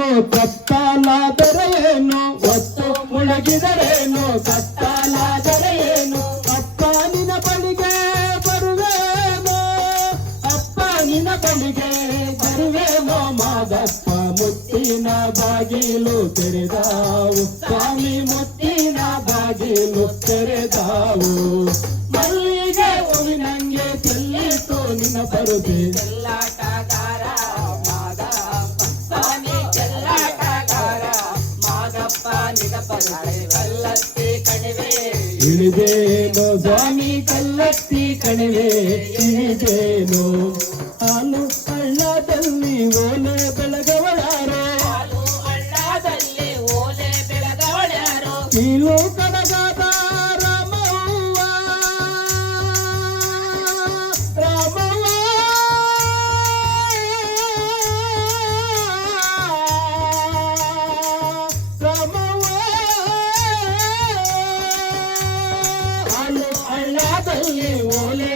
ಮುಳುಗಿದರೇನು ಕತ್ತಲಾದರೆ ಏನು ಒತ್ತು ಮುಳುಗಿದರೇನು? ಕತ್ತಲಾದರೆ ಏನು ಅಪ್ಪ ನಿನ ಬಳಿಗೆ ಬರುವೇನೋ? ಅಪ್ಪ ನಿನ ಬಳಿಗೆ ಬರುವೇನೋ? ಮಾದಪ್ಪ ಮುತ್ತಿನ ಬಾಗಿಲು ತೆರೆದಾವು. ಸ್ವಾಮಿ ಮುತ್ತಿನ ಬಾಗಿಲು ತೆರೆದಾವು. ಮಲ್ಲಿಗೆ ಹೂವಿನಂಗೆ ಚೆಲ್ಲಿತು ನಿನ್ನ ಬರುದೆ ಇಳಿದೇನೋ ಸ್ವಾಮಿ ಕಲ್ಲತ್ತಿ ಕಣಿವೆ ಇಳಿದೇನೋ ಹಾಲು ಹಳ್ಳದಲ್ಲಿ ಓಲೆ ಬೆಳಗವಳಾರೋ ಹಾಲು ಹಳ್ಳದಲ್ಲಿ ಓಲೆ ಬೆಳಗವಳ್ಯಾರು ಕೀಲು ಕಡಗದ ಹಳ್ಳದಲ್ಲಿ ಓಲೆ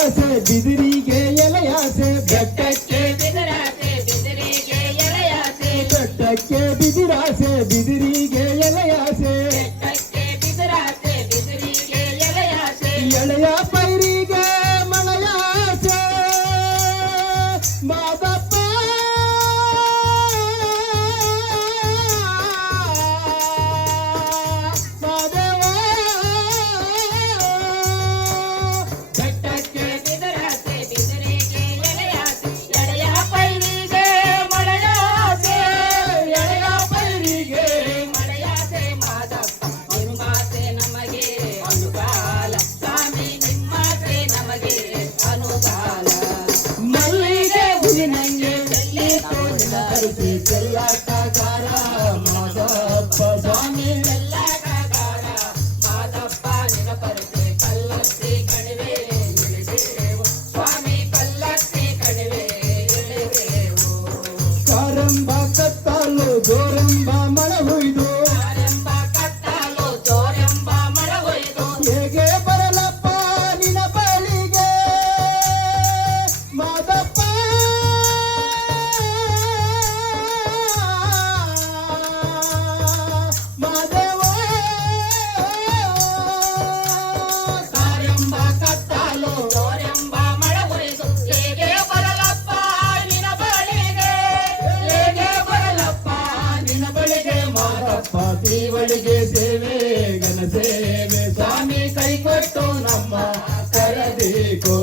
ಬಿದಿರಾಸೆ ಬಿದಿರಿಗೆ ಎಲೆಯಾಸೆ ಬೆಟ್ಟಕ್ಕೆ ಬಿದಿರಾಸೆ ಬಿದಿರಿಗೆ ಎಳೆಯಾಸೆ ಬೆಟ್ಟಕ್ಕೆ ಬಿದಿರಾಸೆ ಬಿದಿರಿಗೆ i Bye. ಮಾದಪ್ಪ ತೀವಳಿಗೆ ಸೇವೆ ಘನ ಸೇವೆ ಸ್ವಾಮಿ ಕೈ ಕೊಟ್ಟು ನಮ್ಮ ಕರದೀಕೋ